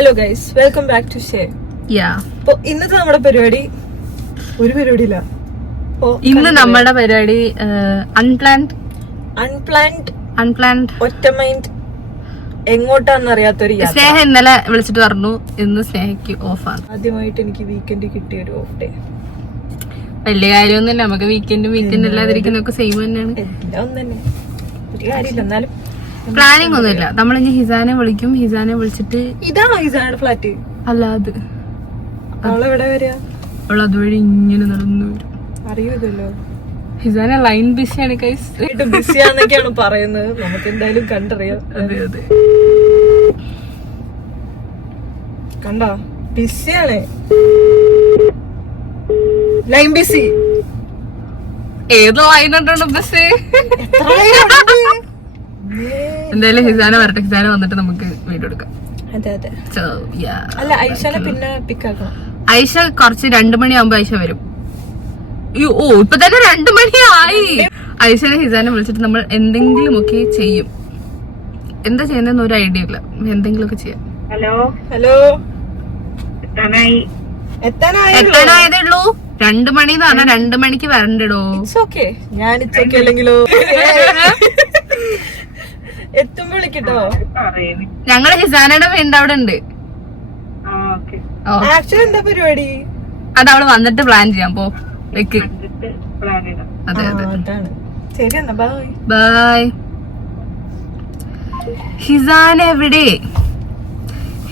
Hello guys, welcome back to ഷേ. അപ്പൊ ഇന്നത്തെ നമ്മുടെ പരിപാടി ഒരു പരിപാടിയില്ല. ഇന്ന് നമ്മുടെ പരിപാടി അൺപ്ലാൻഡ് ഒറ്റ മൈൻഡ് എങ്ങോട്ടാന്ന് അറിയാത്തൊരു യാത്ര. സ്നേഹ ഇന്നലെ വിളിച്ചിട്ട് പറഞ്ഞു ഇന്ന് സ്നേഹയ്ക്ക് ഓഫാണ്. ആദ്യമായിട്ട് എനിക്ക് വീക്കെൻഡ് കിട്ടിയ ഒരു ഓഫ് ഡേ. വലിയ കാര്യമൊന്നുമില്ല, നമുക്ക് വീക്കെൻഡ് അല്ലാതിരിക്കുന്നൊക്കെ സെയിം തന്നെയാണ്. എല്ലാം ഒന്ന് തന്നെ, ഒരു കാര്യമില്ല. എന്നാലും പ്ലാനിങ് ഒന്നുമില്ല. നമ്മളിനി ഹിസാനെ വിളിക്കും. ഹിസാനെ വിളിച്ചിട്ട് ഇതാണോ ഹിസാനയുടെ ഫ്ലാറ്റ്? അല്ല, അത് അവളെവിടെ വരിക? അവൾ അതുവഴി ഇങ്ങനെ നടന്നു വരും. അറിയൂല്ലോ. ഹിസാന ലൈൻ ബിസിയാണ് ഗൈസ്. ബിസിയാന്നൊക്കെയാണ് പറയുന്നത്. നമുക്ക് എന്തായാലും കണ്ടറിയാം. അതെ അതെ, കണ്ടോ ബിസിയാണ്. Line busy. ഏതോ ലൈൻ ഉണ്ടോ ബസ്? എന്തായാലും ഹിസാന വരട്ടെ. ഹിസാന വന്നിട്ട് നമുക്ക് വീഡിയോ എടുക്കാം. അതെ അതെ. അല്ല, ഐഷനെ പിന്നെ പിക്കാക്കണം. ഐഷ കുറച്ച് 2 മണിയാകുമ്പോ ഐഷ വരും. ഓ, ഇപ്പൊ തന്നെ 2 മണിയായി. ഐഷനെ ഹിസാനെ വിളിച്ചിട്ട് നമ്മൾ എന്തെങ്കിലും ഒക്കെ ചെയ്യും. എന്താ ചെയ്യുന്നതെന്ന് ഒരു ഐഡിയ ഇല്ല. എന്തെങ്കിലും ഒക്കെ ചെയ്യാം. ഹലോ, എത്താനായതേ ഉള്ളൂ. 2 മണി എന്ന് പറഞ്ഞാൽ 2 മണിക്ക് വരണ്ടോ? ഞാൻ അല്ലെങ്കിലോ എത്തുമ്പോ വിളിക്കട്ടോ. ഞങ്ങള് ഹിസാനയുടെ വീടിന്റെ അവിടെ ഉണ്ട്. ആക്ച്വലി എന്താ പരിപാടി? അത് അവള് വന്നിട്ട് പ്ലാൻ ചെയ്യാം. പോ വെക്ക്. അതെ അതെ, ശരി എന്നാ, ബൈ ബൈ. ഹിസാന എവിടെ?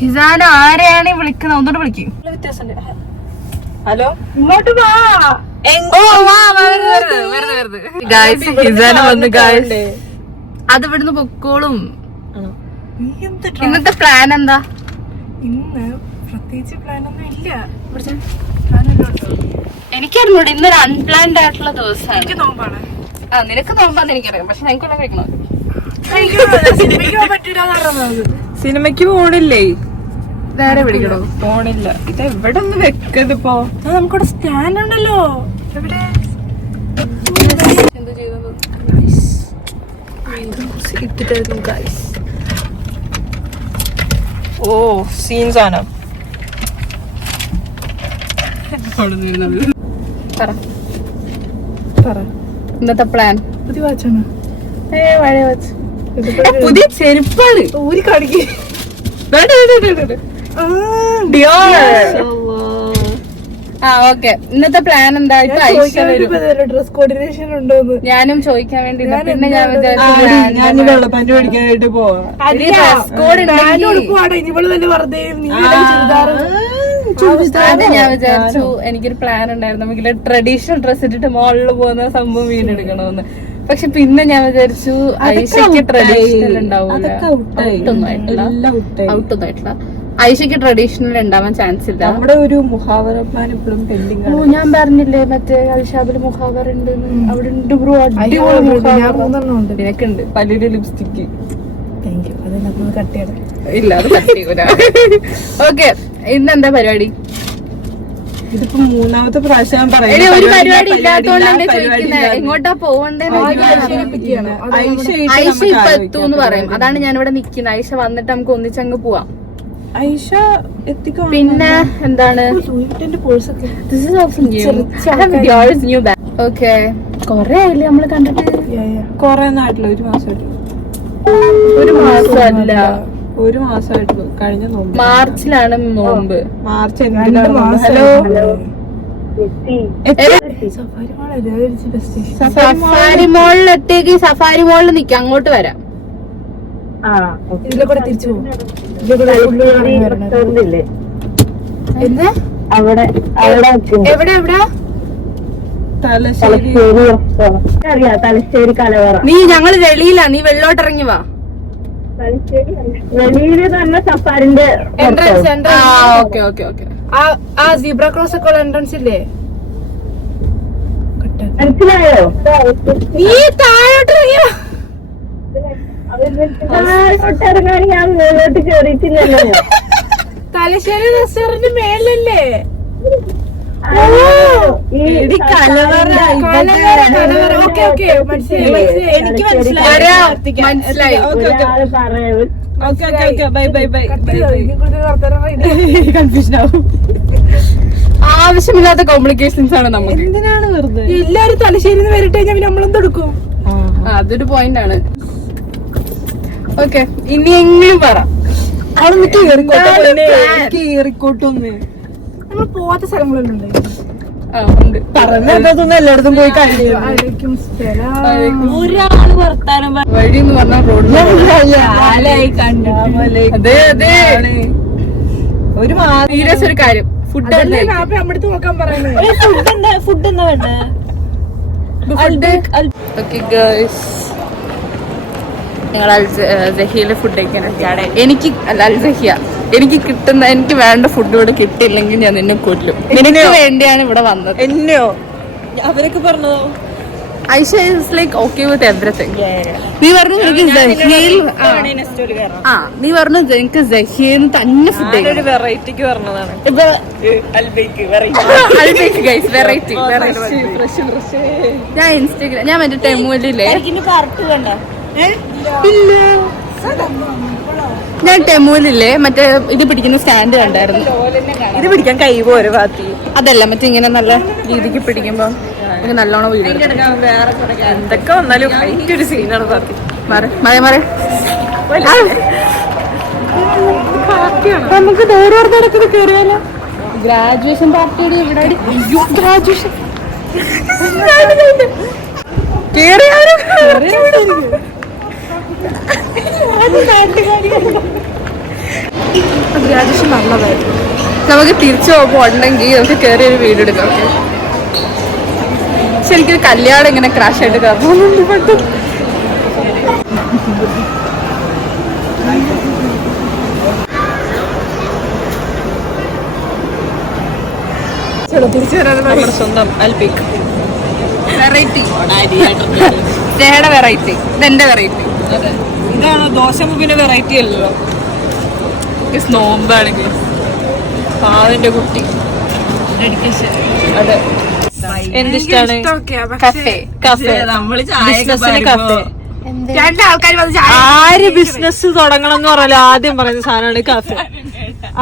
ഹിസാന ആരെയാണ് വിളിക്കുന്നത്? ഒന്നുകൂടെ വിളിക്കും. ഹലോ, ഇങ്ങോട്ട് വാ. ഹിസാന വന്ന് ഗായ്സ്. അത് ഇവിടുന്ന് പൊക്കോളും. ഇന്നത്തെ പ്ലാൻ എന്താ? ഇന്ന് പ്രത്യേകിച്ച് പ്ലാനൊന്നും ഇല്ല. എനിക്കറിഞ്ഞൂടെ, ഇന്നൊരു അൺപ്ലാൻഡ് ആയിട്ടുള്ള ദിവസമാണ്. എനിക്ക് നോമ്പാണ്. നിനക്ക് നോമ്പാന്ന് എനിക്കറിയാം, പക്ഷെ ഞങ്ങൾക്കുള്ള കഴിക്കണം. സിനിമയ്ക്ക് പോണില്ലേ? നേരെ വിളിക്കണോ? പോണില്ല. ഇത് എവിടെ ഒന്ന് വെക്കതിപ്പോ? നമുക്കിവിടെ സ്റ്റാൻഡ് ഉണ്ടല്ലോ. എവിടെ? എന്ത് ചെയ്തത്? ഓ, സീൻസ് ആണ്. ഇന്നത്തെ പ്ലാൻ പുതിയ വാച്ചാണ്. പഴയ വാച്ച്. പുതിയ ചെരുപ്പാണ്. ഊരി കാണിക്ക്. ഓക്കെ, ഇന്നത്തെ പ്ലാൻ എന്താ? ഇപ്പൊ ഐഷ വരും. ഡ്രസ് കോർഡിനേഷൻ ഉണ്ടോന്ന് ഞാനും ചോദിക്കാൻ വേണ്ടി. പിന്നെ ഞാൻ പരിപാടിക്കായിട്ട് പോവാ. ഡ്രസ് കോഡ് അത് ഞാൻ വിചാരിച്ചു. എനിക്കൊരു പ്ലാൻ ഉണ്ടായിരുന്നു, നമുക്ക് ട്രഡീഷണൽ ഡ്രസ് ഇട്ടിട്ട് മോളിൽ പോകുന്ന സംഭവം വീണ്ടെടുക്കണമെന്ന്. പക്ഷെ പിന്നെ ഞാൻ വിചാരിച്ചു ഐഷയ്ക്ക് ട്രഡീഷണൽ ഉണ്ടാവില്ല. ഔട്ടൊന്നും ആയിട്ടില്ല. ഐഷയ്ക്ക് ട്രഡീഷണൽ ഉണ്ടാവാൻ ചാൻസ് ഇല്ല. നമ്മുടെ ഒരു മുഹാവറ പ്ലാൻ ഇപ്പോഴും പെൻഡിങ് ആണ്. ഞാൻ പറഞ്ഞില്ലേ മറ്റേ അൽഷാബില് മുഹാവറ ഉണ്ട്. അവിടെ ഉണ്ട് ബ്രോ, നിനക്കുണ്ട് പല്ലിന്റെ ലിപ്സ്റ്റിക്ക്. ഇല്ല, അത് കട്ട് ചെയ്യൂല. ഓക്കെ, ഇന്നെന്താ പരിപാടി? ഇതിപ്പോ 3ാമത്തെ പ്രാവശ്യം ഒരു പരിപാടി ഇല്ലാത്തോണ്ട് ചോദിക്കുന്നത്. എങ്ങോട്ടാ പോവണ്ടേന്ന്? ഐഷ ഇപ്പൊ എത്തൂന്ന് പറയും. അതാണ് ഞാനിവിടെ നിക്കുന്നത്. ഐഷ വന്നിട്ട് നമുക്ക് ഒന്നിച്ചങ്ങ് പോവാം. ഐഷ എത്തിക്കോ. പിന്നെ എന്താണ്? ഓക്കെ, കൊറേ ആയില്ലേ നമ്മള് കണ്ടിട്ട്? കൊറേ നാട്ടില് 1 മാസമായിട്ടുള്ളൂ. 1 മാസമല്ല, 1 മാസമായിട്ടുള്ളൂ. കഴിഞ്ഞ നോമ്പ് മാർച്ചിലാണ് നോമ്പ്. മാർച്ച്. ഹലോ, സഫാരി മോളിലെത്തേക്ക്. സഫാരി മോളിൽ നിക്കാം, അങ്ങോട്ട് വരാം. ഇതിലെ കൂടെ തിരിച്ചു പോകും. എന്താ എവിടെ എവിടെ? തലശ്ശേരി കലവറ. നീ ഞങ്ങള് വെളിയിലാ, നീ വെള്ളോട്ടിറങ്ങി വാ. വെളിയില് തന്നെ സഫാരിന്റെ എൻട്രൻസ്. Okay okay okay. ആ സീബ്ര ക്രോസ് ഒക്കെ ഉള്ള എൻട്രൻസ് ഇല്ലേ? മനസ്സിലായോ? നീ താഴോട്ടിറങ്ങി വാ. ഇറങ്ങാൻ ഞാൻ മുന്നോട്ട് കേറിയിട്ടില്ലല്ലോ. തലശ്ശേരി റെസ്റ്റോറന്റ് മേലല്ലേ? മനസ്സിലായി. കൺഫ്യൂഷൻ ആവും. ആവശ്യമില്ലാത്ത കോംപ്ലിക്കേഷൻസ് ആണ് നമുക്ക്. എന്തിനാണ് വെറുതെ എല്ലാരും തലശ്ശേരിന്ന് വരട്ടെ കഴിഞ്ഞാൽ നമ്മളെന്ത് എടുക്കും? അതൊരു പോയിന്റ് ആണ്. ഓക്കെ, ഇനിയെങ്കിലും പറ. കേറിക്കോട്ടൊന്ന് നമ്മൾ പോവാത്ത സ്ഥലങ്ങളുണ്ട്. ഉണ്ട്. എല്ലായിടത്തും പോയി കഴിഞ്ഞു. ഒരാള് വർത്താനം വഴി എന്ന് പറഞ്ഞാൽ റോഡ്. അതെ അതെ, ഒരു സീരിയസ് ഒരു കാര്യം. ഫുഡ് നമ്മുടെ നോക്കാൻ പറയുന്നത്. ഫുഡ് എന്താ വേണ്ടേ? ഓക്കെ ഗേൾസ്, ഞങ്ങൾ അൽസഹിയിലെ ഫുഡ് കഴിക്കാനൊക്കെയാണ്. എനിക്ക് അൽസഹിയ എനിക്ക് കിട്ടുന്ന, എനിക്ക് വേണ്ട ഫുഡ് ഇവിടെ കിട്ടിയില്ലെങ്കിൽ ഞാൻ നിന്നെ കൊല്ലും. നിനക്ക് വേണ്ടിയാണ് ഇവിടെ വന്നത്. എന്നെയോ? അവരൊക്കെ പറഞ്ഞതോ? Aisha is like okay with everything. നീ പറഞ്ഞു എനിക്ക് ജഹിയയിൽ, നീ പറഞ്ഞു എനിക്ക് ജഹിയെന്ന് തന്നെ ഫുഡ് വെറൈറ്റിക്ക് പറഞ്ഞതാണ്. വെറൈറ്റി. ഞാൻ ഇൻസ്റ്റാഗ്രാം, ഞാൻ മറ്റേ ടെമുവിലില്ലേ, ഞാൻ ടെമുവിലില്ലേ മറ്റേ ഇത് പിടിക്കുന്ന സ്റ്റാൻഡ് കണ്ടായിരുന്നു. ഇത് പിടിക്കാൻ കൈ പോരെ ഭാത്തി? അതല്ല, മറ്റേ ഇങ്ങനെ നല്ല രീതിക്ക് പിടിക്കുമ്പോ എനിക്ക് നല്ലോണം വീട്. എന്തൊക്കെ വന്നാലും ഒരു സീനാണ് ഭാത്തി. നമുക്ക് ഓരോരുത്തരൊക്കെ കയറിയാലോ. ഗ്രാജുവേഷൻ പാർട്ടിയുടെ ഇവിടെ ഗ്രാജുവേഷൻ ഗ്രാജുവേഷൻ നല്ലതായിരുന്നു. നമുക്ക് തിരിച്ചു പോകുമ്പോ ഉണ്ടെങ്കിൽ നമുക്ക് കയറി ഒരു വീട് എടുക്കാം. ഓക്കെ, ശരിക്കും കല്യാണം ഇങ്ങനെ ക്രാഷ് ആയിട്ട് കയറുന്നുണ്ട് പെട്ടെന്ന്. തിരിച്ചു വരാൻ നമ്മുടെ സ്വന്തം അൽപിക് വെറൈറ്റി, സ്നേഹയുടെ വെറൈറ്റി, ഇതെന്റെ വെറൈറ്റി. ഇതാണ് ദോശ മുമ്പിന്റെ വെറൈറ്റി അല്ലല്ലോ. നോമ്പാണെങ്കിൽ പാവിന്റെ കുട്ടി. അതെ, എന്തിഷ്ടാണ്? കഫേ. നമ്മള് ബിസിനസ്സിന് കഫേ. ആര് ബിസിനസ് തുടങ്ങണം എന്ന് പറഞ്ഞാലും ആദ്യം പറയുന്ന സാധനമാണ് കഫേ.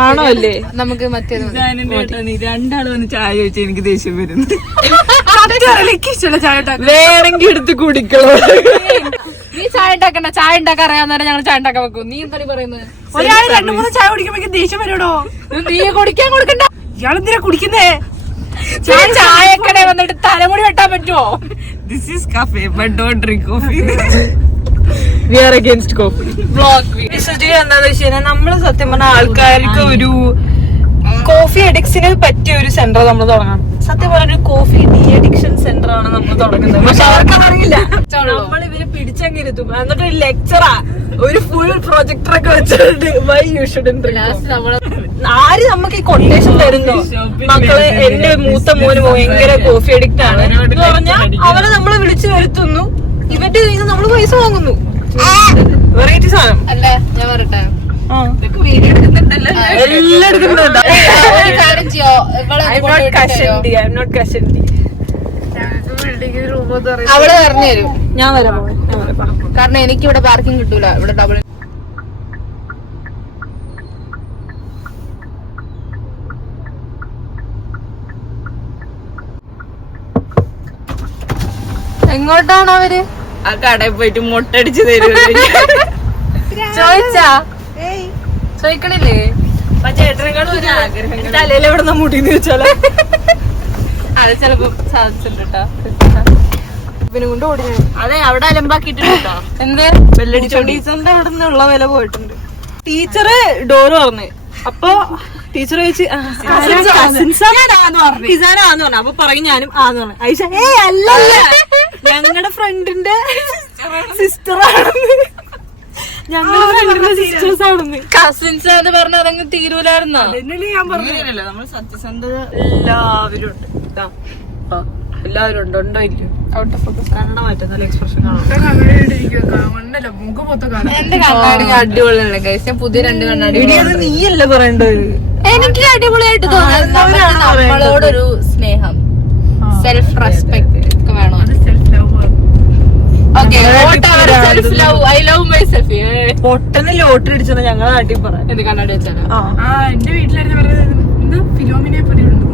ആണോ അല്ലേ? നമുക്ക് മറ്റേ രണ്ടാള് വന്ന് ചായ ചോദിച്ചാൽ എനിക്ക് ദേഷ്യം വരുന്നു. വേണമെങ്കിൽ എടുത്ത് കുടിക്കണോ? നീ ചായ ഉണ്ടാക്കണ്ട, ചായ ഉണ്ടാക്കാൻ അറിയാവുന്നവരെ ഞങ്ങൾ ചായ ഉണ്ടാക്കാൻ വെക്കും. നീ എന്താ പറയുന്നത്? ഒരാൾ 2-3 ചായ കുടിക്കുമ്പോ ദേഷ്യം വരുമോ? നീ കുടിക്കാൻ കൊടുക്കണ്ട. ഇയാളെന്തിനാ കുടിക്കുന്നേ? ചായക്കട വന്നിട്ട് തലമുടി വെട്ടാൻ പറ്റുമോ? This is cafe, but don't drink coffee. We are against coffee. എന്താന്ന് വെച്ച് കഴിഞ്ഞാൽ നമ്മള് സത്യം പറഞ്ഞ ആൾക്കാർക്ക് ഒരു കോഫി അഡിക്സിന് പറ്റിയ ഒരു സെന്റർ നമ്മൾ തുടങ്ങണം. സത്യം പറഞ്ഞ ഒരു കോഫി ഡി അഡിക്ഷൻ സെന്റർ ആണ് നമ്മൾ തുടങ്ങുന്നത്. പക്ഷെ അവർക്ക് അറിയില്ല. നമ്മൾ ഇവര് പിടിച്ചങ്ങിരുത്തും. എന്നിട്ട് ഒരു ലെക്ചറാ, ഒരു ഫുൾ പ്രൊജക്ടർ ഒക്കെ വെച്ചിട്ട് വൈ യു ഷുഡന്റ് ഡ്രിങ്ക്. ആര് നമുക്ക് ഈ കൊട്ടേഷൻ തരുന്നു? മക്കളെ, എന്റെ മൂത്ത മോന് ഭയങ്കര കോഫി അഡിക്റ്റ് ആണ് എന്ന് പറഞ്ഞാൽ അവരെ നമ്മളെ വിളിച്ചു വരുത്തുന്നു. ഇവന്റെ കയ്യിൽ നിന്ന് നമ്മള് പൈസ വാങ്ങുന്നു. വെറൈറ്റി സാധനം അല്ലേ? ഞാൻ പറയട്ടെ, അവള് പറഞ്ഞു തരും. ഞാൻ വരാം. കാരണം എനിക്ക് ഇവിടെ പാർക്കിംഗ് കിട്ടൂല. ഇവിടെ ഡബിൾ. എങ്ങോട്ടാണ് അവര്? ആ കടയിൽ പോയിട്ട് മുട്ടടിച്ച് തരും. ചോദിച്ചാ? ചോദിക്കണില്ലേ? തലയിലെവിടെ മുടിന്ന് വെച്ചാലോ? അത് ചെലപ്പോ സാധിച്ചിട്ടുണ്ടോ? ഇവനെ കൊണ്ട് ഓടി. അതെ, അവിടെ അലമ്പാക്കിട്ടുണ്ടോ? എന്ത് ബെല്ലടിച്ചോണ്ട് ടീച്ചറിന്റെ അവിടെ നിന്നുള്ള വില പോയിട്ടുണ്ട്. ടീച്ചറ് ഡോറ് പറഞ്ഞു. അപ്പൊ ടീച്ചർ ചോദിച്ചു ിസാനാന്ന് പറഞ്ഞു. അപ്പൊ പറയും ഞാനും ആന്ന് പറഞ്ഞു. ഐഷ അല്ലല്ല, ഞങ്ങളുടെ ഫ്രണ്ടിന്റെ സിസ്റ്റർ ആണെന്ന്. ഞങ്ങളുടെ ഫ്രണ്ടിന്റെ സിസ്റ്റേഴ്സ് ആണെന്ന്. കസിൻസ് എന്ന് പറഞ്ഞ അതങ്ങ് തീരൂലായിരുന്നോ? ഞാൻ പറഞ്ഞല്ലോ, നമ്മൾ സത്യസന്ധത എല്ലാവരും ഉണ്ട്. എല്ലാവരും ഉണ്ട്. ഉണ്ടോ ഇരിക്കും? ഔട്ട് ഓഫ് ഫോക്കസ് കണ്ണട മാറ്റാൻ നല്ല എക്സ്പ്രഷൻ കാണാം. എന്റെ കണ്ണാടി അടിപൊളിയല്ലേ ഗൈസ്? ഞാൻ പുതിയ 2 കണ്ണാടി. നീയല്ല പറയേണ്ടത്. എനിക്ക് അടിപൊളിയായിട്ട് തോന്നുന്നു. നമ്മളോടൊരു സ്നേഹം, സെൽഫ് റെസ്പെക്ട് ഒക്കെ വേണോ? പൊട്ടന് ലോട്ടറി അടിച്ചെന്ന് ഞങ്ങളെ നാട്ടിൽ പറയാം. എന്ത് കണ്ണാടി വെച്ചാലോ? എന്റെ വീട്ടിലായിരുന്നു പറയുന്നത് ഫിലോമിനെ പറ്റിയുണ്ട്.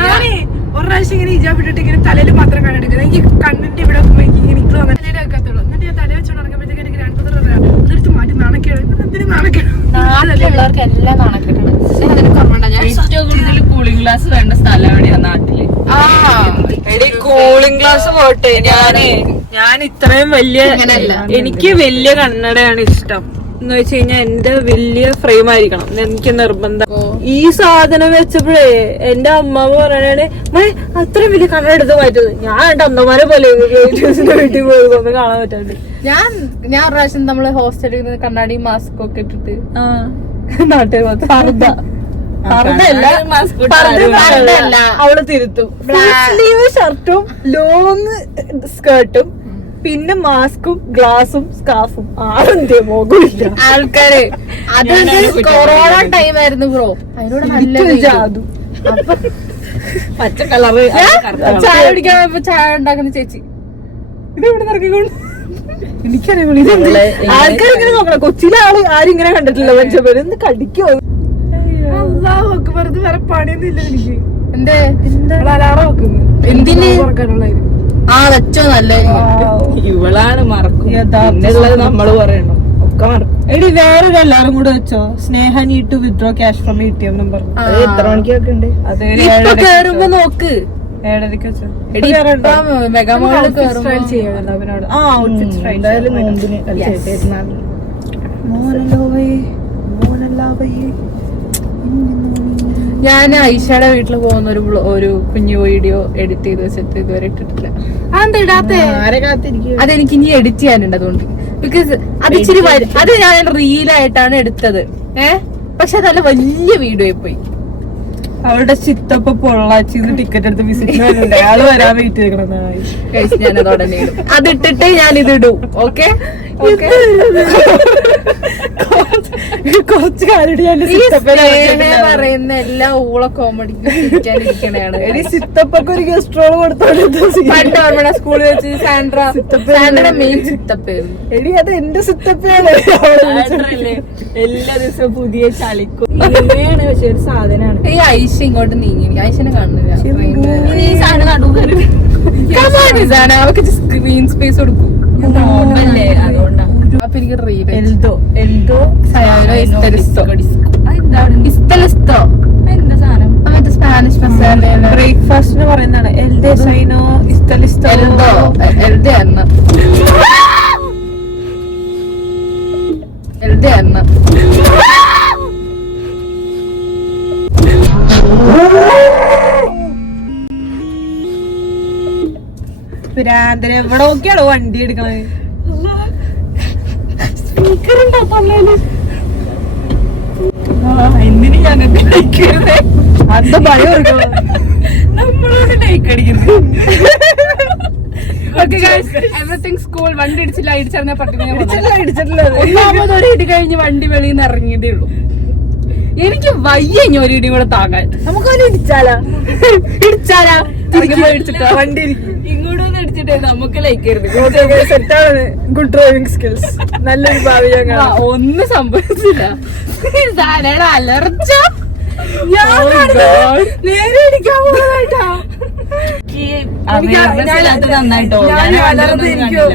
ഞാനേ ഒരു പ്രാവശ്യം ഇങ്ങനെ ഹിജാബ് ഇട്ടിട്ട് ഇങ്ങനെ തലയിൽ മാത്രം കണ്ണെടുക്കുന്നത്. എനിക്ക് കണ്ണിന്റെ ഇവിടെ എനിക്ക് വെക്കത്തുള്ളൂ. എന്നിട്ട് ഞാൻ തല വെച്ചോണ്ട് ഇറങ്ങുമ്പോഴത്തേക്ക് എനിക്ക് 2 എടുത്ത് മാറ്റി നാണക്കേട്. എന്തിനും നാണക്കേട്? നാട്ടിലുള്ളവർക്ക് എല്ലാം നാണക്കെട്ടാണ്. ഏറ്റവും കൂടുതൽ കൂളിംഗ് ഗ്ലാസ് വേണ്ട സ്ഥലം എവിടെയാ നാട്ടില്? കൂളിംഗ് ഗ്ലാസ് പോട്ടെ, ഞാൻ ഇത്രയും വലിയ എനിക്ക് വലിയ കണ്ണടയാണ് ഇഷ്ടം എന്ന് വെച്ച് കഴിഞ്ഞാൽ എന്റെ വലിയ ഫ്രെയിം ആയിരിക്കണം എനിക്ക് നിർബന്ധം. ഈ സാധനം വെച്ചപ്പോഴേ എന്റെ അമ്മ പറയണേ അത്രയും വലിയ കണ്ണട എടുത്ത് മാറ്റുന്നത്. ഞാൻ എന്റെ അമ്മമാരെ പോലെ വീട്ടിൽ പോയി കാണാൻ പറ്റാണ്ട്. ഞാൻ ഒരു പ്രാവശ്യം നമ്മള് ഹോസ്റ്റലിൽ കണ്ണാടി മാസ്ക് ഒക്കെ ഇട്ടിട്ട് നാട്ടിൽ അവള് തിരുത്തും. സ്ലീവ് ഷർട്ടും ലോങ് സ്കേർട്ടും പിന്നെ മാസ്കും ഗ്ലാസും സ്കാർഫും ആണെന്തേ മോകില്ല ആൾക്കാര്. അത് കൊറോണ ടൈം ആയിരുന്നു ബ്രോ. അതിനോട് നല്ല ജാതു. പച്ച കളറ് ചായ കുടിക്കാൻ പോയപ്പോ ചായ ഉണ്ടാക്കുന്ന ചേച്ചി ഇതെവിടെ ഇറക്കിക്കൊണ്ട് എനിക്കറിയില്ല. ആൾക്കാരിങ്ങനെ നോക്കണം. കൊച്ചിയിലെ ആരും ഇങ്ങനെ കണ്ടിട്ടില്ല. മനുഷ്യപ്പേര് എന്ത് കടിക്കോ അല്ലാഹു വെറുതെ വേറെ പണിയൊന്നും ഇല്ല എനിക്ക്. എന്തേ അലാറം വെക്കുന്നു എന്തിന്? ഉറക്കാനുള്ളത്. വെച്ചോ നല്ല. ഇവളാണ് മറക്കും. നമ്മള് പറയണം ഒക്കെ മറക്കും. എടി വേറൊരു എല്ലാരും കൂടെ വെച്ചോ. Sneha need to withdraw cash from ATM number. എത്ര മണിക്കൊക്കെ ഉണ്ട്? അത് കേറുമ്പോ നോക്ക്. 7:30 വെച്ചോ. മെഗാമോളിൽ കേറുമ്പോ ഞാൻ ഐഷയുടെ വീട്ടിൽ പോകുന്ന ഒരു കുഞ്ഞു വീഡിയോ എഡിറ്റ് ചെയ്ത് വെച്ചിട്ട് ഇതുവരെ ഇട്ടിട്ടില്ല. അതെനിക്ക് ഇനി എഡിറ്റ് ചെയ്യാനുണ്ട്. അതുകൊണ്ട് ബിക്കോസ് അത് ഇച്ചിരി അത് ഞാൻ റീലായിട്ടാണ് എടുത്തത്. പക്ഷെ അതല്ല വലിയ വീഡിയോ ആയി പോയി. അവളുടെ ചിത്തപ്പ പൊള്ളാച്ചിന്ന് ടിക്കറ്റ് എടുത്ത് വിസിറ്റ് ചെയ്യുന്നുണ്ട്. അയാള് വരാൻ വെയിറ്റ് ചെയ്യണം. ഞാനത് ഉടനെ ഇടും. അതിട്ടിട്ട് ഞാൻ ഇതിടും. ഓക്കെ കുറച്ച് കാര്യം പറയുന്ന എല്ലാ ഊള കോമഡിക്കാനിരിക്കണയാണ്. സിത്തപ്പൊക്കെ ഒരു ഗസ്റ്റ് റോൾ പണ്ട് ഓർമ്മ സ്കൂളിൽ വെച്ച് സാൻഡ്രയുടെ മെയിൻ സിത്തപ്പായിരുന്നു. എടി അത് എന്റെ സിത്തപ്പയാണ്. എല്ലാ ദിവസവും പുതിയ ചളിക്കും. പക്ഷെ ഒരു സാധനമാണ്. ഈ ഐഷ ഇങ്ങോട്ട് നീങ്ങി. ഐഷനെ കാണുന്നില്ല. അവർക്ക് സ്ക്രീൻ സ്പേസ് കൊടുക്കും. അപ്പൊ എനിക്ക് സ്പാനിഷ് ബ്രേക്ക്ഫാസ്റ്റിന് പറയുന്നതാണ് എൽദോ ഭ്രാന്തരെ എവിടെ നോക്കിയാണോ വണ്ടി എടുക്കണത്? എന്തിനു ഞങ്ങൾക്ക് ലൈക്കരുത്? അത് ഭയം എടുക്കണം. നമ്മളോട് ലൈക്ക് അടിക്കുന്നത്. സ്കൂൾ വണ്ടി ഇടിച്ചില്ല. ഇടിച്ചറിഞ്ഞ ഇടിച്ചിട്ടില്ല. ഒന്നാമതൊരു ഇടി കഴിഞ്ഞ് വണ്ടി വെളിയിൽ നിന്ന് ഇറങ്ങിയതേ ഉള്ളൂ. എനിക്ക് വയ്യ ഇനി ഒരു ഇടി കൂടെ താങ്ങാൻ. നമുക്കൊരു ഇടിച്ചാലാ വണ്ടി ഇങ്ങോട്ടൊന്നും ഇടിച്ചിട്ടേ നമുക്ക് ലൈക്കരുത്. സെറ്റാണ്. Good driving skills. നല്ലൊരു ഭാവി. ഒന്നും സംഭവിച്ചില്ല. അലർച്ച നേരെ ഇടിക്കാൻ പോകുന്നതായിട്ടാ.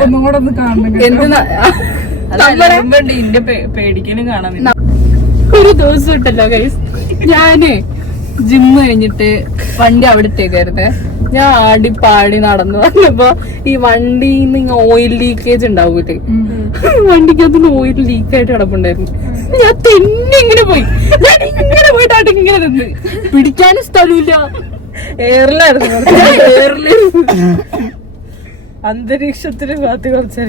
ഒന്നുകൂടെ കാണണം. ഇന്റെ പേടിക്കലും കാണാൻ. ഒരു ദിവസം ഇട്ടല്ലോ ഗൈസ്, ഞാന് ജിമ്മ് കഴിഞ്ഞിട്ട് വണ്ടി അവിടെ ഇട്ടേക്കായിരുന്നേ. ഞാൻ ആടിപ്പാടി നടന്നു വന്നപ്പോ ഈ വണ്ടിന്ന് ഓയിൽ ലീക്കേജ് ഉണ്ടാവൂലേ, വണ്ടിക്കകത്ത് ഓയിൽ ലീക്കായിട്ട് കിടപ്പുണ്ടായിരുന്നു. ഞാൻ തന്നെ ഇങ്ങനെ പോയി. ഞാൻ ഇങ്ങനെ പോയിട്ടാട്ട് ഇങ്ങനെ നിന്ന് പിടിക്കാനും സ്ഥലമില്ല. എയറിലായിരുന്നു. അന്തരീക്ഷത്തിന് കാത്ത് കുറച്ചു.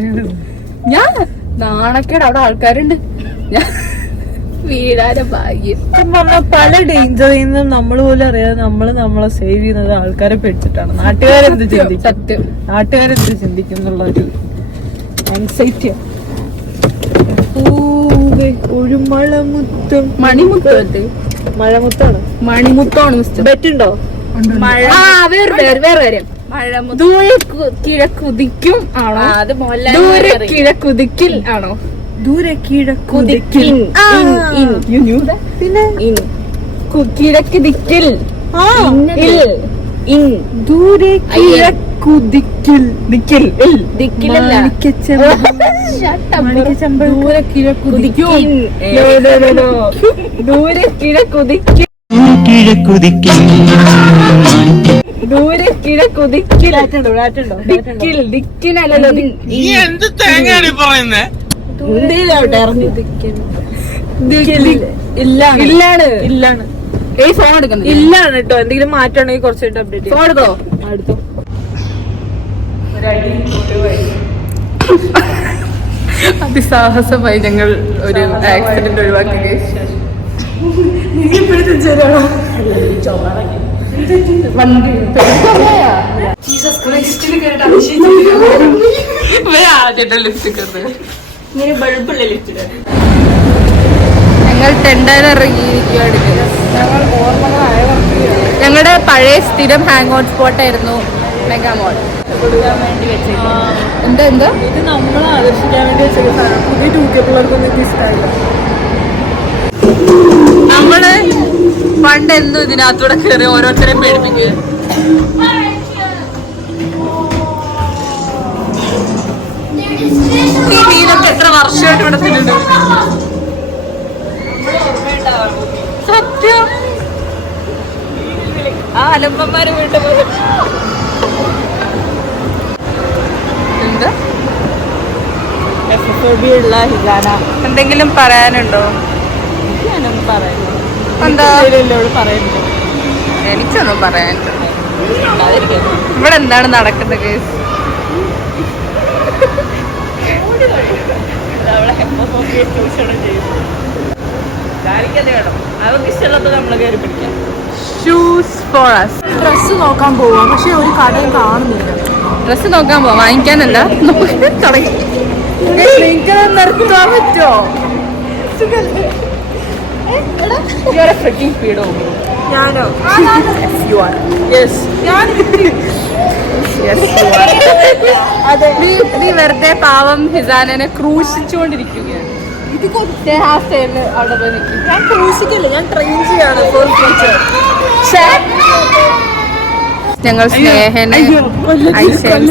ഞാൻ നാണക്കേട്. അവിടെ ആൾക്കാരുണ്ട്. ഞാൻ വീഴാതെ ഭാഗ്യം പറഞ്ഞാൽ പല ഡേഞ്ചറിൽ നിന്നും നമ്മൾ പോലും അറിയാതെ നമ്മളെ സേവ് ചെയ്യുന്നത് ആൾക്കാരെ പേടിച്ചിട്ടാണ്. നാട്ടുകാരെന്ത് ചിന്തിക്കും? സത്യം. നാട്ടുകാരെന്ത് ചിന്തിക്കും എന്നുള്ള ഒരു ആൻസൈറ്റി. ഒരു മഴമുത്തം. മണിമുത്തല്ലേ? മഴമുത്താണ്. മണിമുത്താണ് മിസ്റ്റർ. ബെറ്റുണ്ടോ? വേറെ കാര്യം, മഴ ദൂരെ കിഴക്കുതിക്കും ആണോ? അത് ദൂരെ കിഴക്കുതിക്കിൽ ആണോ? ദൂരെ കിഴക്കുതിക്കിൽ. പിന്നെ കിഴക്ക് ദിക്കിൽ. ദൂരെ കിഴക്കുതിക്കിൽ. ദിക്കിലല്ല. ദൂരെ കിഴക്കുതിക്കും. ദൂരെ കിഴക്കുതിക്കിൽ. ദൂരെ കിഴക്കുതിക്കിൽ. ദിക്കിൽ. ദിക്കിനല്ലോ. ഇല്ലാണ് ഫോൺ എടുക്കണം. ഇല്ലാണ് കേട്ടോ. എന്തെങ്കിലും മാറ്റമാണെങ്കിൽ കുറച്ചായിട്ട് അപ്ഡേറ്റ് ഫോൺ എടുത്തോ? അടുത്തോ. അതിസാഹസമായി ഞങ്ങൾ ഒരു ആക്സിഡന്റ് ഒഴിവാക്കുകയും ഇങ്ങനെ ബൾബുള്ള ലിഫ്റ്റ്. ഞങ്ങൾ ടെൻഡർ ഇറങ്ങിയിരിക്കുകയാണ്. ഞങ്ങളുടെ പഴയ സ്ഥിരം ഹാങ് ഔട്ട് സ്പോട്ടായിരുന്നു മെഗാ മോൾ. എന്താ ഇത് നമ്മളെ ആകർഷിക്കാൻ വേണ്ടി വെച്ചൊരു സാധനം. പുതിയ 2K പിള്ളേർക്കൊന്നും ഇത് ഇഷ്ടമായില്ല. നമ്മള് പണ്ട് എന്നും ഇതിനകത്തൂടെ കയറി ഓരോരുത്തരെ പേടിപ്പിക്കുക. നീനൊക്കെ എത്ര വർഷമായിട്ട് ഇവിടെ തിന്നുണ്ട്? സത്യം. ആ അലമ്പന്മാര് വീട്ടിൽ പോയി എന്താ ഉള്ള ഹിലാന എന്തെങ്കിലും പറയാനുണ്ടോ? ഞാനൊന്നും പറയുന്നു. എന്താ പറയുന്നില്ല. എനിക്കൊന്നും പറയാനില്ല. ഇവിടെ എന്താണ് നടക്കുന്നത് കേസ്? ഡ്രസ് നോക്കാൻ പോവാം. പക്ഷെ ഒരു കടയും കാണുന്നില്ല. ഡ്രസ് നോക്കാൻ പോവാം. വാങ്ങിക്കാനല്ല. തുടങ്ങി. നിർത്താൻ പറ്റുമോ? ഞാനോ? നീ വെറുതെ പാവം ഹിസാനെ ക്രൂശിച്ചുകൊണ്ടിരിക്കുകയാണ്. അവിടെ പോയി നിൽക്കും. ഞാൻ ക്രൂശിക്കില്ല, ഞാൻ ട്രെയിൻ ചെയ്യാണ്. ഞങ്ങൾ സ്നേഹനെ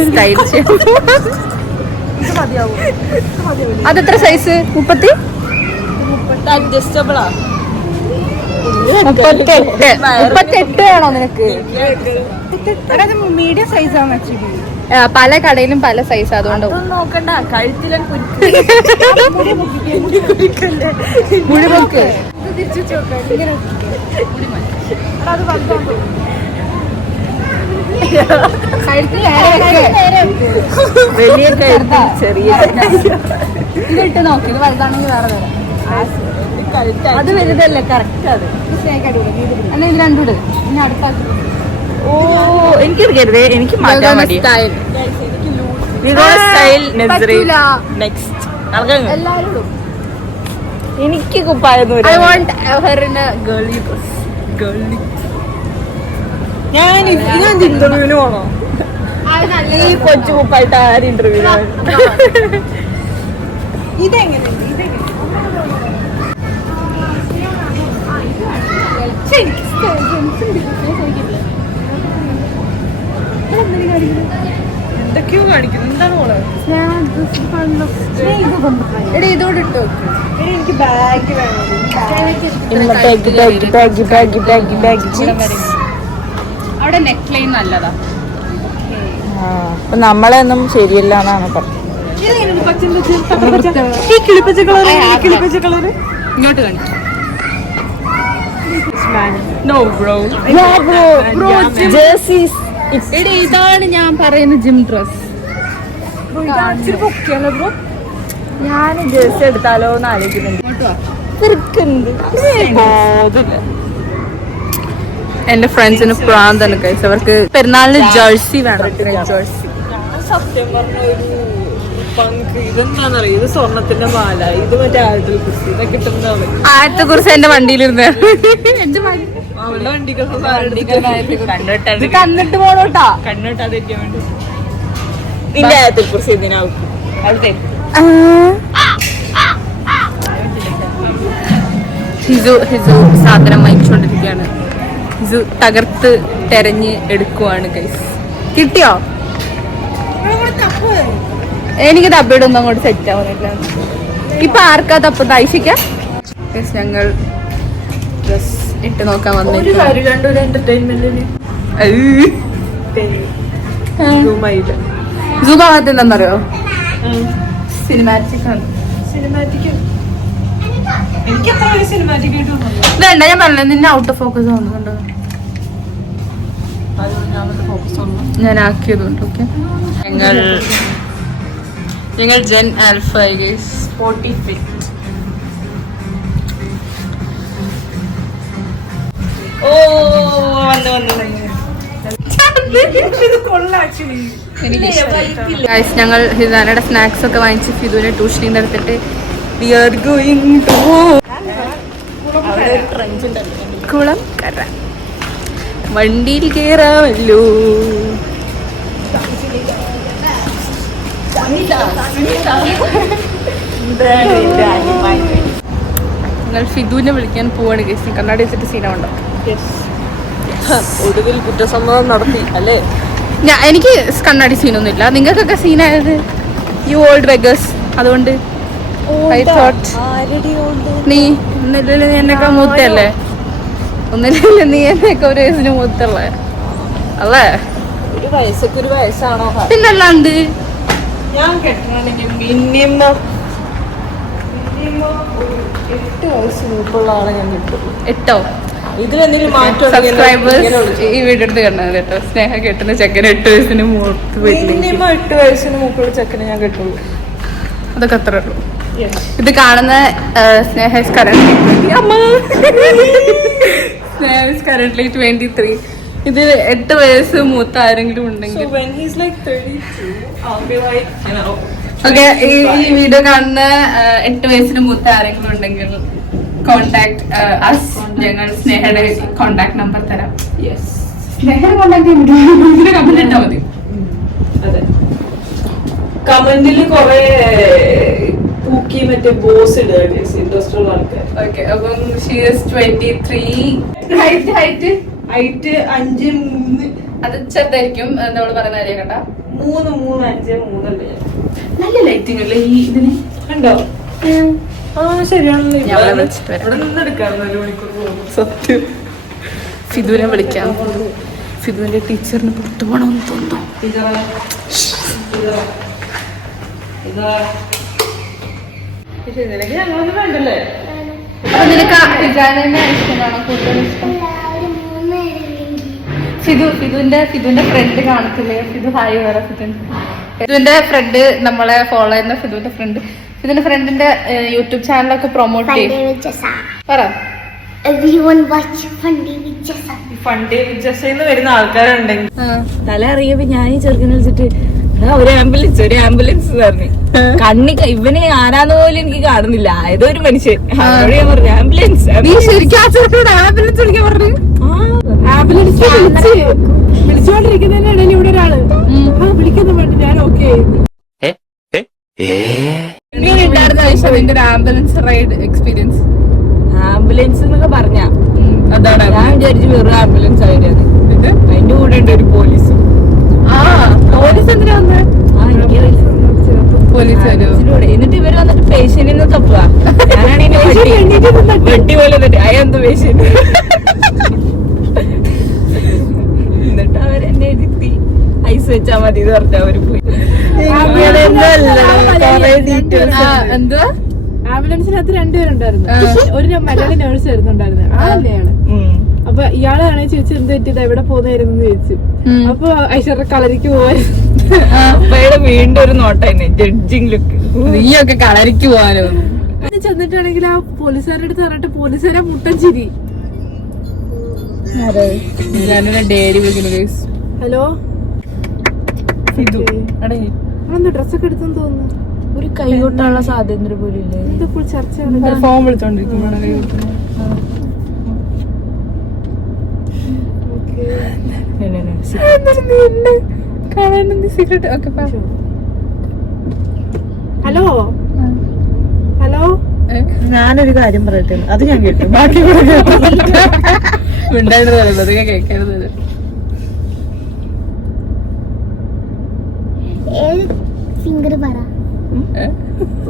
സ്റ്റൈൽ ചെയ്യും. അതെത്ര സൈസ്? 30? അഡ്ജസ്റ്റബിളാ. 38 ആണോ നിനക്ക്? മീഡിയം സൈസ് ആണ് ആക്ച്വലി. പല കടയിലും പല സൈസ്. അതുകൊണ്ട് നോക്കണ്ട. കഴുത്തിലും മുഴുവൊക്കെ വലിയ കഴുത്ത് ചെറിയ ഇതിട്ട് നോക്കി. ഇത് വലുതാണെങ്കിൽ വേറെ തരാം. അത് വലുതല്ലേ? കറക്റ്റ്. അത് എന്നാ ഇത് രണ്ടും ഇട്. ഇനി അടുത്ത ഓ എനിക്കറിയരുതേ. എനിക്ക് മാറ്റാൻ മതി. സ്റ്റൈൽ സ്റ്റൈൽ നെക്സ്റ്റ് എല്ലാവരും ഇടും. എനിക്ക് കുപ്പായൊന്നും I want her in a girly dress. ഞാൻ ഇന്റർവ്യൂവിന് പോണോ? ഈ കൊച്ചു കുപ്പായിട്ട് ആര് ഇന്റർവ്യൂവിന്? ഇതെങ്ങനെ? എന്തൊക്കെയോ കാണിക്കുന്നു. എന്താണ് മോള്? ഇതോടെ ഇട്ടോ. എനിക്ക് ബാഗ് വേണം. അവിടെ നെക്ക് ലൈൻ നല്ലതാ. അപ്പൊ നമ്മളെയൊന്നും ശരിയല്ല എന്നാണ് പറഞ്ഞത്. ഈ കിളിപ്പച്ച കളറ് ഇങ്ങോട്ട് കാണിച്ചു. ഇതാണ് ഞാൻ പറയുന്ന ജിം ഡ്രസ്. ഞാൻ ജേഴ്സി എടുത്താലോ എന്ന് ആലോചിക്കുന്നുണ്ട്. എന്റെ ഫ്രണ്ട്സിന് പ്രാന്താണ് കഴിച്ചു. അവർക്ക് പെരുന്നാളിന് ജേഴ്സി വേണം. ജേഴ്സി സത്യം പറഞ്ഞ ഒരു പങ്ക്. ഇതെന്താന്നറിയോ? ഇത് സ്വർണത്തിന്റെ മാല. ഇത് മറ്റേ ആയത്തിൽ കുറിച്ച് ഇതൊക്കെ കിട്ടുന്നതാണ്. ആയത്തെ കുറിച്ച് എന്റെ വണ്ടിയിലിരുന്ന് അവളുടെ വണ്ടികൾ തന്നിട്ട് പോണോട്ടാ. കണ്ണോട്ടാതിരിക്കാൻ വേണ്ടി നിന്റെ ആയത്തിൽ കുറിച്ച് എന്തിനാവും അത് തരും. ഹിസു സാധനം വാങ്ങിച്ചുകൊണ്ടിരിക്കുകയാണ്. ഹിസു തകർത്ത് തെരഞ്ഞ് എടുക്കുവാണ് ഗൈസ്. കിട്ടിയോ? എനിക്ക് തപ്പിടൊന്നും അങ്ങോട്ട് സെറ്റ് ആവുന്നില്ല. ഇപ്പൊ ആർക്കാ തപ്പത്? ഐശിക്ക? ഞങ്ങൾ ഡ്രസ് ഇട്ട് നോക്കാൻ വന്നിട്ട് എന്റർടൈൻമെന്റിന് സൂം ആവാത്ത എന്താണെന്നറിയോ? സിനിമാറ്റിക് ആണ്. എനിക്ക് അത്ര ഒരു സിനിമാറ്റിക് ആയിട്ട് തോന്നുന്നു. വേണ്ട, ഞാൻ പറഞ്ഞ നിന്നെ ഔട്ട് ഓഫ് ഫോക്കസ് ആവുന്നുണ്ടോ? ഞാൻ ആക്കിയതുകൊണ്ട്. ഓക്കെ, ഞങ്ങൾ ജെൻ ആൽഫ 40 feet. ഓ വന്ന് ഇത് കൊള്ളാം ആക്ച്വലി. ഞങ്ങൾ ഹിസാനയുടെ സ്നാക്സ് ഒക്കെ വാങ്ങിച്ച് ഫിദുവിനെ ട്യൂഷനിൽ നിന്ന് എടുത്തിട്ട് we are going to കുളംകര. വണ്ടിയിൽ കേറാമല്ലോ. ഞങ്ങൾ ഫിദുവിനെ വിളിക്കാൻ പോവാണ് ഗൈസ്. കണ്ണാടി വെച്ചിട്ട് സീനുണ്ടോ? ഒടുവിൽ കുറ്റസമ്മതം നടത്തി അല്ലേ? എനിക്ക് കണ്ണാടി സീനൊന്നും ഇല്ല. നിങ്ങൾക്കൊക്കെ സീനായത് യു ഓൾഡ് ബെഗേഴ്സ്. അതുകൊണ്ട് ഐ തോട്ട് നീ ഒന്നില്ല എന്നൊക്കെ മൂത്തല്ലേ? ഒന്നില്ല നീ എന്നൊക്കെ ഒരു വയസ്സിന് മൂത്തല്ലേ? അല്ലേ? ഒരു വയസ്സൊക്കെ ഒരു വയസ്സാണോ? പിന്നല്ലാണ്ട് ഞാൻ കെട്ടണമെങ്കിൽ മിനിമം 8 വയസ്സ് മൂപ്പുള്ള ആളെ ഞാൻ കിട്ടുള്ളൂ. 8 ഇതിലെന്തെങ്കിലും മാറ്റം സബ്സ്ക്രൈബേഴ്സ് ഈ വീഡിയോ എടുത്ത് കണ്ടത് കേട്ടോ. സ്നേഹ കെട്ടുന്ന ചെക്കന് 8 വയസ്സിന് മൂത്ത് മിനിമം 8 വയസ്സിന് മൂപ്പുള്ള ചെക്കനെ ഞാൻ കിട്ടുള്ളൂ. അതൊക്കെ അത്ര ഉള്ളൂ. ഇത് കാണുന്ന സ്നേഹ is currently 23. ഇത് 8 വയസ്സ് മൂത്ത ആരെങ്കിലും ഉണ്ടെങ്കിൽ So when he's like 32, I'll be like, you know. Okay, ഈ വീഡിയോ കാണുന്ന 8 വയസ്സിന് മൂത്ത ആരെങ്കിലും ഉണ്ടെങ്കിൽ കോണ്ടാക്ട് അസ്. ഞങ്ങൾ സ്നേഹയുടെ കോണ്ടാക്ട് നമ്പർ തരാം. സ്നേഹയുടെ കോണ്ടാക്ട് കമന്റ് ഇട്ടാൽ മതി. അതെ, കമന്റിൽ കൊറേ പൂക്കി മറ്റേ ബോസ് ഇടുക ഇൻട്രസ്റ്റ് ഉള്ള ആൾക്കാർ. ഓക്കെ, അപ്പം she is 23. ഹൈറ്റ് 5'3". അത് ചെറുതായിരിക്കും. നമ്മൾ പറയുന്ന കാര്യം കണ്ട 3'5'3" നല്ല ലൈറ്റിംഗ് അല്ലേ ഈ ഇതിന്? കണ്ടോ? ആ ശരിയാണല്ലോ. ഞാൻ അവളെ വിളിച്ചിട്ട് വരാം. ഇവിടെ നിന്ന് എടുക്കാറുണ്ട് 1 മണിക്കൂർ പോകുന്നു. സത്യം. ഫിദുവിനെ വിളിക്കാം. ഫിദുവിന്റെ ടീച്ചറിന് പുറത്തു പോകണമെന്ന് തോന്നുന്നു. നിനക്ക് ഞങ്ങളൊന്നും വേണ്ടല്ലേ? അപ്പൊ നിനക്ക് ഹിജാനെ ഇഷ്ടമാണോ കൂടുതൽ ഇഷ്ടം? ഫിദുവിന്റെ ഫ്രണ്ട് കാണത്തില്ലേ? ഫിദു ഹായ് വേറെ. ഫിദുവിന്റെ ഫ്രണ്ട് നമ്മളെ ഫോളോ ചെയ്യുന്ന ഫിദുവിന്റെ ഫ്രണ്ടിന്റെ യൂട്യൂബ് ചാനലൊക്കെ പ്രൊമോട്ട് ചെയ്യും. പറ. ഫണ്ടേ വിജയന്ന് വരുന്ന ആൾക്കാരുണ്ടെങ്കിൽ തല അറിയപ്പോ ഞാൻ ഈ ചെറുക്കനെ വിളിച്ചിട്ട് ഒരു ആംബുലൻസ് പറഞ്ഞു. ഇവന് ആരാന്ന് പോലും എനിക്ക് കാണുന്നില്ല. ഏതോ ഒരു മനുഷ്യൻ അവരോട് ഞാൻ പറഞ്ഞു ആംബുലൻസ്. നീ ശരിക്കും ആ ചെറുക്കനോട് ആംബുലൻസ് വിളിക്കാൻ പറഞ്ഞു? ആംബുലൻസ് വിളിച്ചുകൊണ്ടിരിക്കുന്നതിന്റെ ഇടയിൽ ഇവിടെ ഒരാള് വിളിക്കുന്ന വേണ്ടി ഞാൻ okay. Ambulance ride experience. Ambulance എന്നൊക്കെ പറഞ്ഞ അതാണ് ഞാൻ വിചാരിച്ചു വെറും ആംബുലൻസ് ആയിരുന്നു. അതിന്റെ കൂടെ ഉണ്ട് ഒരു പോലീസും. പോലീസ് എന്തിനാ വന്നത്? പോലീസ് എന്നിട്ട് ഇവര് വന്നിട്ട് പേഷ്യന്റിന്ന് തപ്പുക. ഞാനാണെങ്കിൽ വെട്ടി പോലെ അതെന്ത് പേഷ്യന്റ്. എന്നിട്ട് അവരെന്നെ ഇരുത്തി ഐസ് വെച്ചാ മതി എന്ന് പറഞ്ഞാ അവര് പോയി. എന്തുവാ? ആംബുലൻസിനകത്ത് 2 പേരുണ്ടായിരുന്നു. ഒരു മലയാളി നേഴ്സ് വരുന്നുണ്ടായിരുന്നു. ആളെയാണ്. അപ്പൊ ഇയാളാണ് ചോദിച്ചു എന്ത് പറ്റിയത്, എവിടെ പോകുന്നായിരുന്നു ചോദിച്ചു. അപ്പൊ ഐശ്വര്യ കളരിക്ക് പോവായിരുന്നു. അപ്പയുടെ വീണ്ടും ഒരു നോട്ടായിരുന്നു ജഡ്ജിങ് ലുക്ക്. നീയൊക്കെ കളരിക്ക് പോവാനോ? ചെന്നിട്ടാണെങ്കിൽ ആ പോലീസുകാരുടെ അടുത്ത് പറഞ്ഞിട്ട് പോലീസുകാരെ മുട്ടൻ ചിരി. ഞാനൊരു ഡയറി വിളിക്കുന്നു. ഹലോ, അതെന്താ ഡ്രസ്സൊക്കെ എടുത്തെന്ന് തോന്നുന്നു. ഒരു കൈ കൊട്ടാനുള്ള സ്വാതന്ത്ര്യം പോലും ഇല്ല. ഇതിപ്പോൾ ചർച്ചയാണ്. ഫോൺ വിളിച്ചോണ്ടിരിക്കും. Secret okay. ഹലോ ഹലോ, ഞാനൊരു കാര്യം പറയട്ടെ, അത് ഞാൻ കേട്ടു, ബാക്കി മിണ്ടായിരുന്നല്ലോ, അതൊക്കെ കേൾക്കരുത്. ഏത് ഫിംഗർ പറ,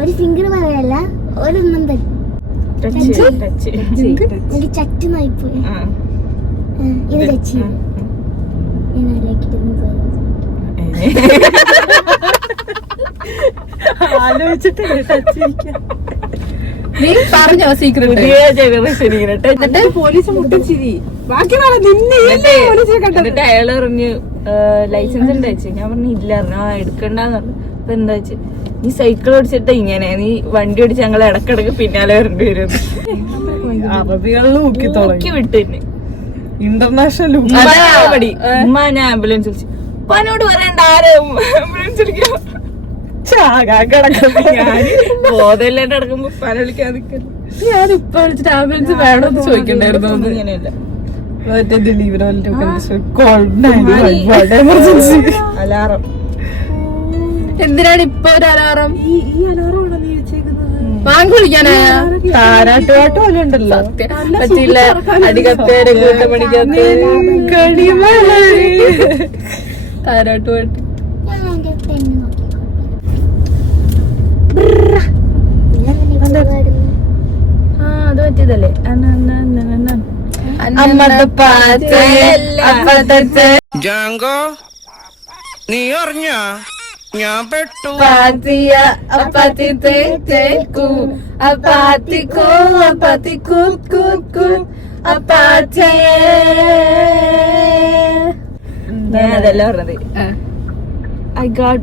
ഒരു ഫിംഗർ പറയല്ല, ഒരെണ്ണം എനിക്ക് ചറ്റ് നായിപ്പോയി. ഇത് ടച്ച് നീ പറഞ്ഞോ സീക്രട്ട്? പോലീസ് മുട്ടിച്ചിരി. ബാക്കി എന്നിട്ട് അയാൾ പറഞ്ഞു ലൈസൻസ് ഉണ്ട് വെച്ച്. ഞാൻ പറഞ്ഞു ഇല്ല, എടുക്കണ്ടെന്ന് പറഞ്ഞു. അപ്പൊ എന്താ വെച്ച്, നീ സൈക്കിൾ ഓടിച്ചിട്ട് ഇങ്ങനെ, നീ വണ്ടി ഓടിച്ച് ഞങ്ങൾ ഇടക്കിടക്ക് പിന്നാലെ വരേണ്ടി വരും. അറബികളിൽ ഊക്കി വിട്ട് ഇന്റർനാഷണൽ ഉമ്മ. ഞാൻ ആംബുലൻസ് വിളിച്ചു. ഉപ്പാനോട് പറയണ്ട ആരും ആംബുലൻസ് വിളിക്കാം. ബോധമില്ലാണ്ട് കിടക്കുമ്പോ ഉപ്പാനെ വിളിക്കാൻ നിൽക്കുന്നു. ഞാൻ ഇപ്പൊ വിളിച്ചിട്ട് ആംബുലൻസ് വേണമെന്ന് ചോദിക്കണ്ടായിരുന്നു. ഇങ്ങനെയല്ല, അലാറം. എന്തിനാണ് ഇപ്പൊ ഒരു അലാറം? ഈ അലാറമാണോ നീ വെച്ചേക്കുന്നത്? ബാങ്ക് വിളിക്കാനായ താരാട്ടുപാട്ട് പോലെ ഉണ്ടല്ലോ. പറ്റില്ല, അടികത്തേരെ കൂട്ടമണിക്കത്ത് താരാട്ടുപാട്ട്. അത് പറ്റിയതല്ലേ. ജാങ്കോ, നീ അറിഞ്ഞ ഞാൻ പെട്ടു. ഞാൻ അതല്ല പറഞ്ഞത്. I got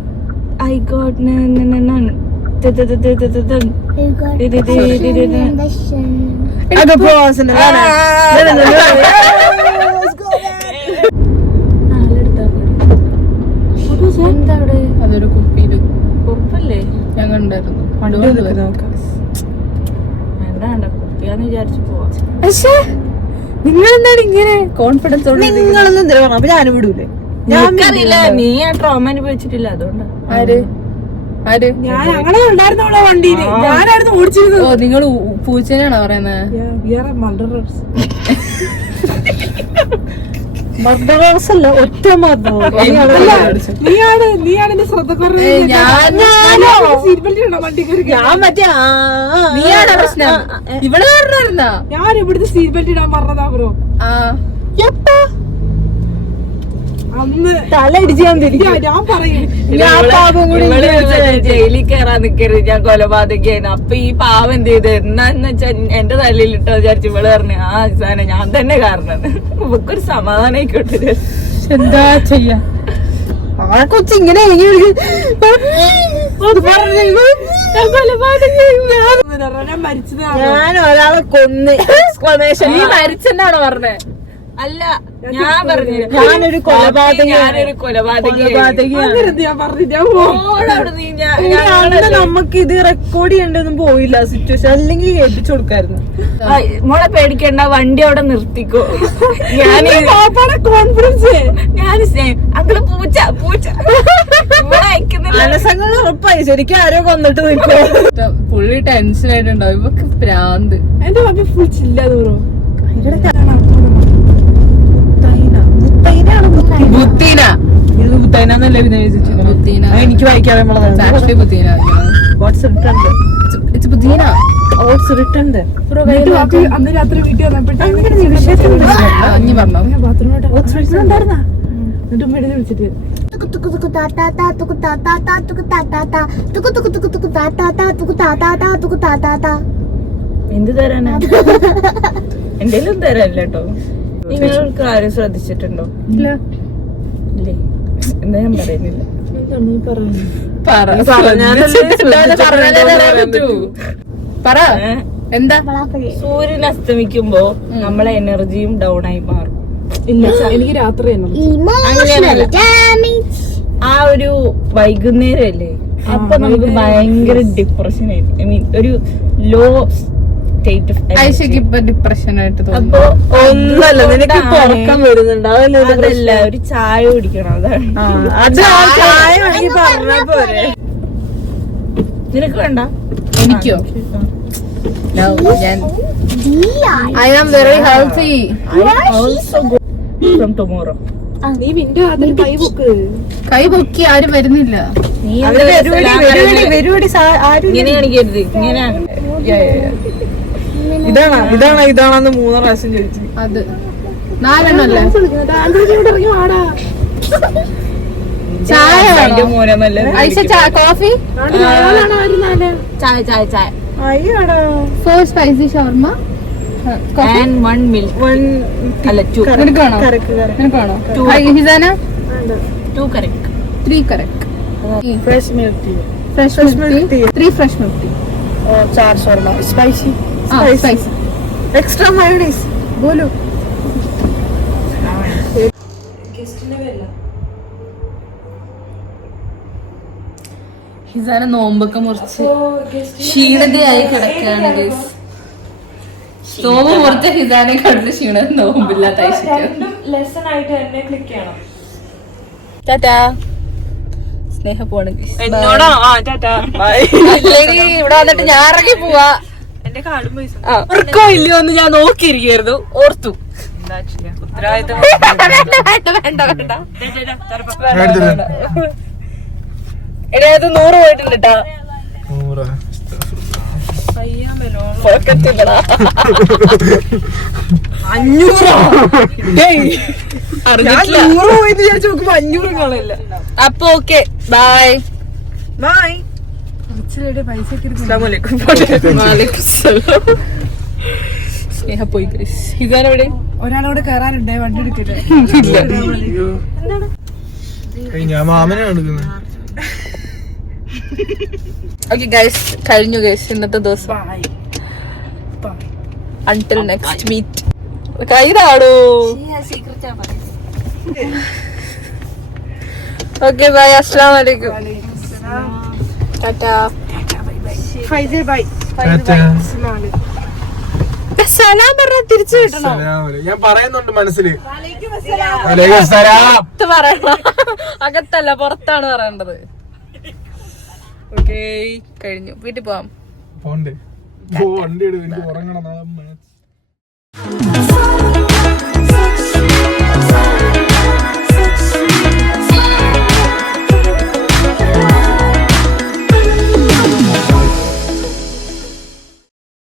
അതൊരു കുപ്പിയില് കുഴപ്പല്ലേ, ഞാൻ കണ്ടായിരുന്നു. വേണ്ട കുപ്പിയാന്ന് വിചാരിച്ചു പോവാ. പക്ഷേ നിങ്ങൾ എന്താണ് ഇങ്ങനെ കോൺഫിഡൻസ്? നിങ്ങളൊന്നും എന്തിനാ പറഞ്ഞു? അപ്പൊ ഞാനും വിടൂലേ? ഞാനറിയില്ല, നീ ആ ട്രോമ അനുഭവിച്ചിട്ടില്ല, അതുകൊണ്ടാ. ആര് ആര്? ഞാൻ അങ്ങനെ ഉണ്ടായിരുന്നോളോ വണ്ടിയില്, ഞാനായിരുന്നു ഓടിച്ചിരുന്നത്. ഓ, നിങ്ങൾ പൂച്ചേനാണോ പറയുന്നത്? മർദ്ദവാസല്ല, ഒറ്റ മർദ്ദം. നീയാണ് എന്റെ ശ്രദ്ധ കുറവ്. സീറ്റ് ബെൽറ്റ് ഉണ്ടോ വണ്ടി? ഞാൻ മറ്റേ നീയാണ് പ്രശ്നം. ഇവിടെ പറഞ്ഞായിരുന്നാ? ഞാൻ ഇവിടുത്തെ സീറ്റ് ബെൽറ്റ് ഇടാൻ പറഞ്ഞതാ ബ്രോ. അന്ന് തലയിടിച്ച് ഞാൻ തിരിക്കും. ഞാൻ പറയും ജയിലിൽ കയറാൻ നിക്കരുത്, ഞാൻ കൊലപാതകയാണ്. അപ്പൊ ഈ പാവം എന്ത് ചെയ്ത് എന്നാന്ന് വെച്ചാ എന്റെ തലയിലിട്ടോ വിചാരിച്ചു. ഇവള് പറഞ്ഞു ആ സാധനം ഞാൻ തന്നെ കാരണം. ഇവക്കൊരു സമാധാനം ആയിക്കോട്ടെ. എന്താ ചെയ്യാ? ആ കൊച്ചിങ്ങനെ ഞാൻ മരിച്ചത്. ഞാൻ ഒരാളെ കൊന്ന് നീ മരിച്ചെന്നാണോ പറഞ്ഞേ? അല്ല, ഞാൻ പറഞ്ഞു ഞാനൊരു കൊലപാതകയാണ്. നമുക്ക് ഇത് റെക്കോർഡ് ചെയ്യേണ്ടൊന്നും പോയില്ല സിറ്റുവേഷൻ, അല്ലെങ്കിൽ കേൾപ്പിച്ചു കൊടുക്കായിരുന്നു. മോളെ പേടിക്കണ്ട, വണ്ടി അവിടെ നിർത്തിക്കോ. ഞാൻ കോൺഫിഡൻസ് ഞാൻ അങ്ങള് പൂച്ച ഇവിടെ അയക്കുന്നില്ല. മനസ്സങ്ങൾ ഉറപ്പായി ശരിക്കും ആരോ കൊന്നിട്ട് നിൽക്കോ. പുള്ളി ടെൻഷൻ ആയിട്ടുണ്ടാവും. ഇവക്ക് പ്രാന്ത്. എന്റെ മമ്മി ഫുൾ ചില്ലാതെ ബ്രോ. ബുത്തീന ബുത്തൈനല്ലേ ബുത്തീന. എനിക്ക് വായിക്കാൻ actually Butheena. What's written it's Butheena. What's written. അന്ന് രാത്രി വീട്ടിൽ വന്നപ്പോഴത്തേക്ക് ഇനി പറഞ്ഞോ. ബാത്റൂമിലോട്ട് ഉണ്ടായിരുന്നാ എന്നിട്ട് ഉമ്മയുടെ വിളിച്ചിട്ട് എന്ത് തരാനാ? എന്തെങ്കിലും തരാനില്ല കേട്ടോ. നിങ്ങൾ കാര്യം ശ്രദ്ധിച്ചിട്ടുണ്ടോ? ഇല്ലേ? എന്താ ഞാൻ പറയുന്നില്ല. നീ പറഞ്ഞു പറ എന്താ? സൂര്യൻ അസ്തമിക്കുമ്പോ നമ്മളെ എനർജിയും ഡൗൺ ആയി മാറും. ഇല്ല, എനിക്ക് രാത്രി ആ ഒരു വൈകുന്നേരം അല്ലേ, അപ്പൊ നമുക്ക് ഭയങ്കര ഡിപ്രഷൻ ആയിരിക്കും. ഐ മീൻ ഒരു ലോ സ്റ്റേറ്റ് ഓഫ് ഐഷയ്ക്ക് ഇപ്പൊ ഡിപ്രഷൻ ആയിട്ട് തോന്നുന്നു. അപ്പൊ ഒന്നല്ല നിനക്ക് ഇപ്പൊ ഉറക്കം വരുന്നുണ്ട് അതല്ല ഒരു ചായ കുടിക്കണം അതാണ് അത് ചായ വേണമെങ്കിൽ പറഞ്ഞ പോരെ നിനക്ക് വേണ്ട എനിക്കോ? ഞാൻ I am very healthy. From tomorrow നീ വിൻഡോ അതിൽ കൈ പൊക്ക്. കൈ പൊക്കി ആരും വരുന്നില്ല. ഇങ്ങനെ കാണിക്കരുത് ഇങ്ങനെയാണ് ഇതാണെന്ന് 3 പ്രാവശ്യം ചോദിച്ചു. അത് 4 എണ്ണല്ലേ? ഇറങ്ങി വാടാ. ചായ അതിന്റെ മോനല്ലേ ഐഷ കോഫി ചായ ചായ ചായ അയ്യാടാ 4 സ്പൈസി ഷവർമ and 1 milk അല്ല 2 നിനക്കാണോ? നിനക്കാണോ? Hisana 2 correct 3 correct. fresh milk tea fresh milk tea 3 fresh milk tea. 4 shawarma spicy spicy extra mayonnaise bolu Hisana നോമ്പൊക്കെ മുറിച്ച് ക്ഷീണതയായി കിടക്കുകയാണ് ഗൈസ്. നോമ്പ് മുറിച്ച ഹിസാനെ കണ്ടിട്ട് ക്ഷീണം നോമ്പില്ലാത്ത ലെസൺ ആയിട്ട് എന്നെ ക്ലിക്ക് ചെയ്യണം ടാറ്റാ. സ്നേഹ പോണ് എന്നോടോ ടാറ്റാ ബൈ ഇവിടെ വന്നിട്ട് ഞാൻ ഇറങ്ങി പോവാ. എന്റെ കാർഡും പൈസ ഓർക്കോ ഇല്ലയോ എന്ന് ഞാൻ നോക്കിയിരിക്കായിരുന്നു ഓർത്തു എന്താ ചെയ്യാ ഉത്തരവാദിത്തം എടാ അത് 100 പോയിട്ടുണ്ട് കേട്ടാ പോക്കറ്റില്ലടാ 500 പോയിട്ട് വിചാരിച്ചു നോക്കുമ്പോ 500 കാണില്ല. അപ്പൊ ഓക്കെ ബൈ ബൈ സ്നേഹ പോയി ഗൈസ്. ഹിസാന എവിടെ? ഒരാളോട് കയറാനുണ്ട് വണ്ടി എടുക്കില്ല. ഞാൻ മാമനെ എടുക്കുന്നത്. ഓക്കെ ഗൈസ് കഴിഞ്ഞു ഗൈസ് ഇന്നത്തെ ദിവസം. Until next meet. കൈതാടോ. ഓക്കെ ബൈ അസ്സലാമു അലൈക്കും. ടാറ്റാ. ഫൈസൽ ബൈ സലാം പറഞ്ഞ തിരിച്ചു കിട്ടണോ? ഞാൻ പറയുന്നുണ്ട് മനസ്സില്. പറയണം അകത്തല്ല പുറത്താണ് പറയേണ്ടത്. ഓക്കെ കഴിഞ്ഞു. വീട്ടിൽ പോവാം. പോണ്ടേ? വണ്ടി എടുത്ത് എനിക്ക് ഉറങ്ങണം.